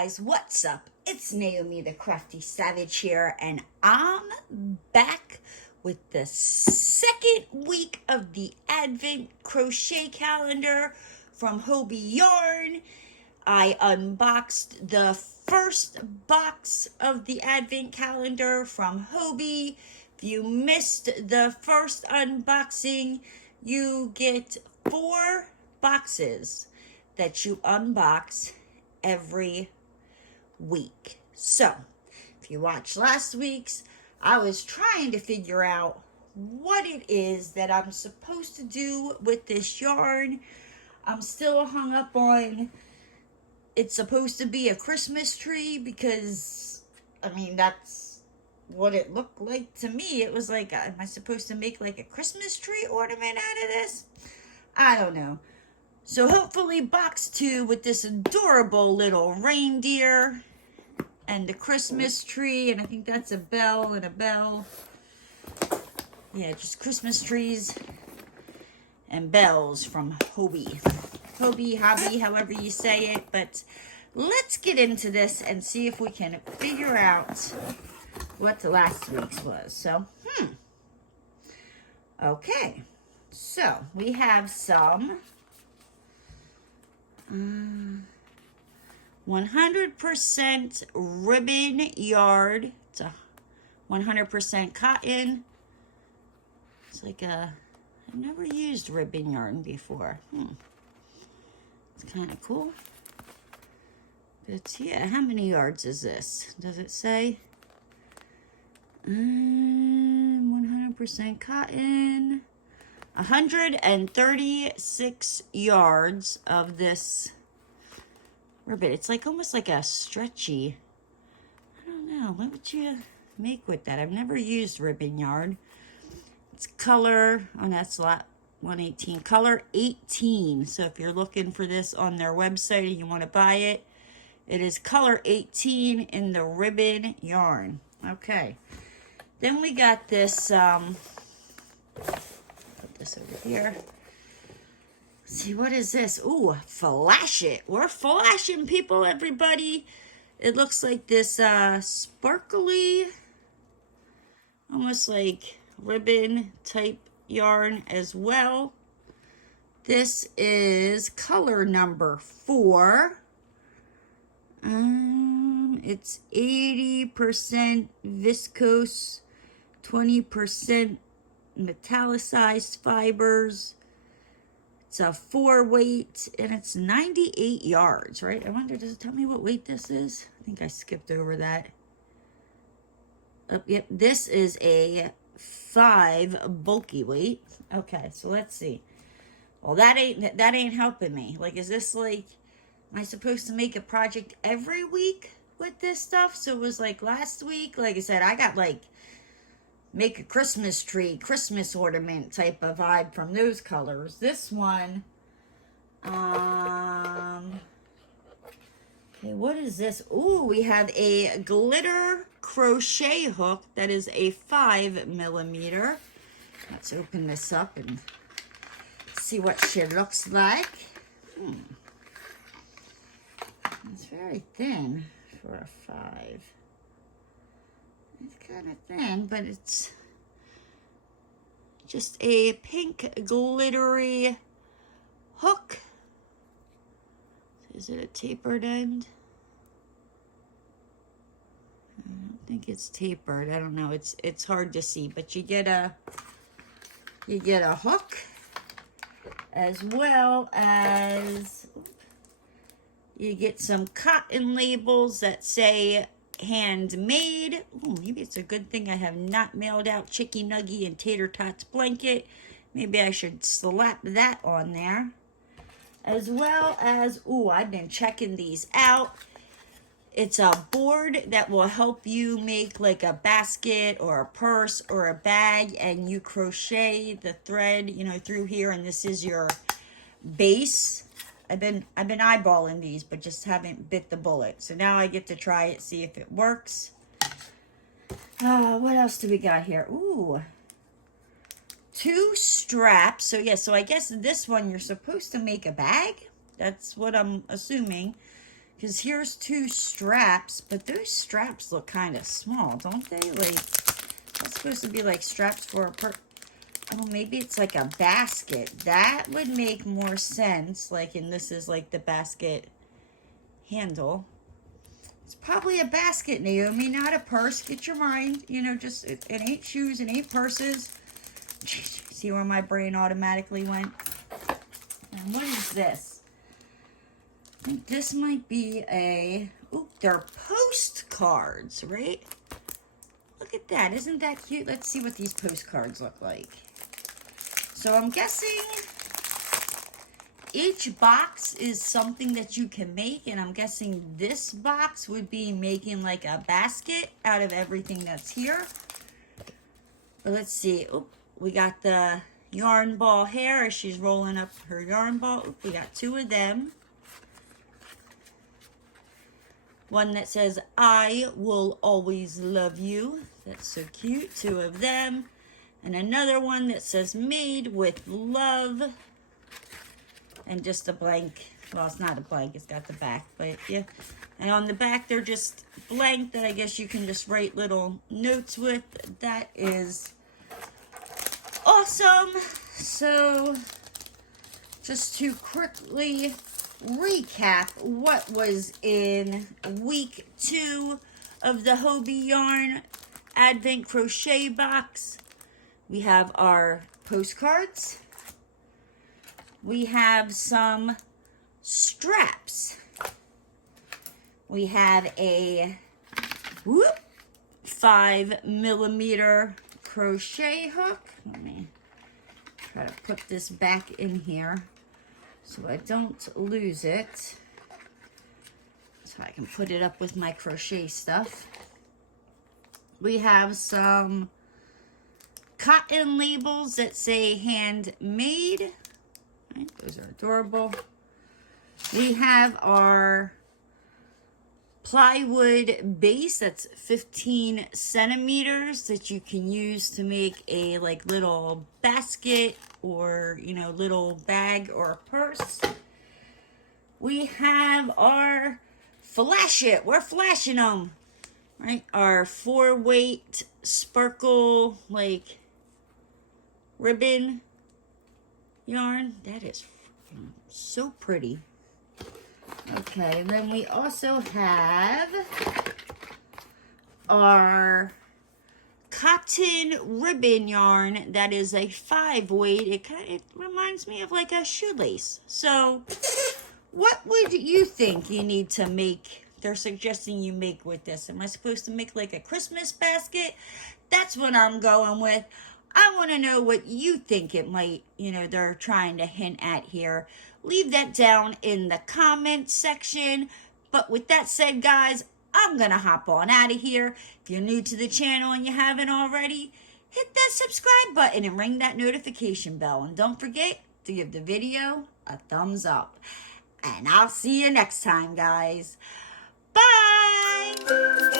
guys, what's up? It's Naomi the Crafty Savage here, and I'm back with the second week of the Advent Crochet Calendar from Hobbii Yarn. I unboxed the first box of the Advent Calendar from Hobbii. If you missed the first unboxing, you get 4 boxes that you unbox every week. So, if you watched last week's, I was trying to figure out what it is that I'm supposed to do with this yarn. I'm still hung up on it's supposed to be a Christmas tree because, I mean, that's what it looked like to me. It was like, am I supposed to make like a Christmas tree ornament out of this? I don't know. So hopefully box 2 with this adorable little reindeer and the Christmas tree, and I think that's a bell and a bell. Yeah, just Christmas trees and bells from Hobbii. Hobbii, Hobby, however you say it. But let's get into this and see if we can figure out what the last week's was. So, okay. So, we have some 100% ribbon yarn. It's a 100% cotton. It's like a, I've never used ribbon yarn before. It's kind of cool. But yeah, how many yards is this? Does it say? 100% cotton. 136 yards of this ribbon. It's like almost like a stretchy. I don't know. What would you make with that? I've never used ribbon yarn. It's color. Oh, that's a lot. 118. Color 18. So if you're looking for this on their website and you want to buy it, it is color 18 in the ribbon yarn. Okay. Then we got this. This over here. Let's see, what is this? Ooh, flash it. We're flashing, people, everybody. It looks like this sparkly, almost like ribbon type yarn as well. This is color number 4. It's 80% viscose, 20% metallicized fibers. It's a 4 weight and it's 98 yards, right? I wonder, does it tell me what weight this is? I think I skipped over that. Yep, this is a 5 bulky weight. Okay, so let's see. Well, that ain't helping me. Like, is this like, am I supposed to make a project every week with this stuff? So it was like last week, like I said, I got like make a Christmas tree, Christmas ornament type of vibe from those colors. This one, okay, what is this? Ooh, we have a glitter crochet hook that is a 5mm. Let's open this up and see what she looks like. It's very thin for a 5. It's kind of thin, but it's just a pink glittery hook. Is it a tapered end? I don't think it's tapered. I don't know. It's hard to see, but you get a hook as well as you get some cotton labels that say handmade. Ooh, maybe it's a good thing I have not mailed out Chicky Nuggy and Tater Tots blanket. Maybe I should slap that on there. As well as, ooh, I've been checking these out. It's a board that will help you make like a basket or a purse or a bag, and you crochet the thread, you know, through here, and this is your base. I've been eyeballing these, but just haven't bit the bullet. So now I get to try it, see if it works. What else do we got here? Ooh, 2 straps. So yeah, so I guess this one you're supposed to make a bag. That's what I'm assuming. Because here's 2 straps, but those straps look kind of small, don't they? Like, that's supposed to be like straps for a oh, maybe it's like a basket. That would make more sense. Like, and this is like the basket handle. It's probably a basket, Naomi, not a purse. Get your mind, you know, just, it ain't shoes, it ain't purses. See where my brain automatically went? And what is this? I think this might be a, ooh, they're postcards, right? Look at that, isn't that cute? Let's see what these postcards look like. So I'm guessing each box is something that you can make, and I'm guessing this box would be making like a basket out of everything that's here. But let's see. Oop, we got the yarn ball hair as she's rolling up her yarn ball. Oop, we got 2 of them. One that says, I will always love you. That's so cute. 2 of them. And another one that says, made with love. And just a blank, well, it's not a blank, it's got the back, but yeah. And on the back, they're just blank that I guess you can just write little notes with. That is awesome. So, just to quickly recap what was in week 2 of the Hobbii Yarn Advent Crochet box. We have our postcards. We have some straps. We have a 5mm crochet hook. Let me try to put this back in here so I don't lose it. So I can put it up with my crochet stuff. We have some cotton labels that say handmade. Right, those are adorable. We have our plywood base that's 15 centimeters that you can use to make a like little basket or, you know, little bag or purse. We have our flash it. We're flashing them. Right, our 4-weight sparkle like ribbon yarn. That is so pretty. Okay, then we also have our cotton ribbon yarn that is a 5-weight. It reminds me of like a shoelace. So what would you think you need to make? They're suggesting you make with this. Am I supposed to make like a Christmas basket? That's what I'm going with. I want to know what you think it might, you know, they're trying to hint at here. Leave that down in the comment section. But with that said, guys, I'm going to hop on out of here. If you're new to the channel and you haven't already, hit that subscribe button and ring that notification bell. And don't forget to give the video a thumbs up. And I'll see you next time, guys. Bye!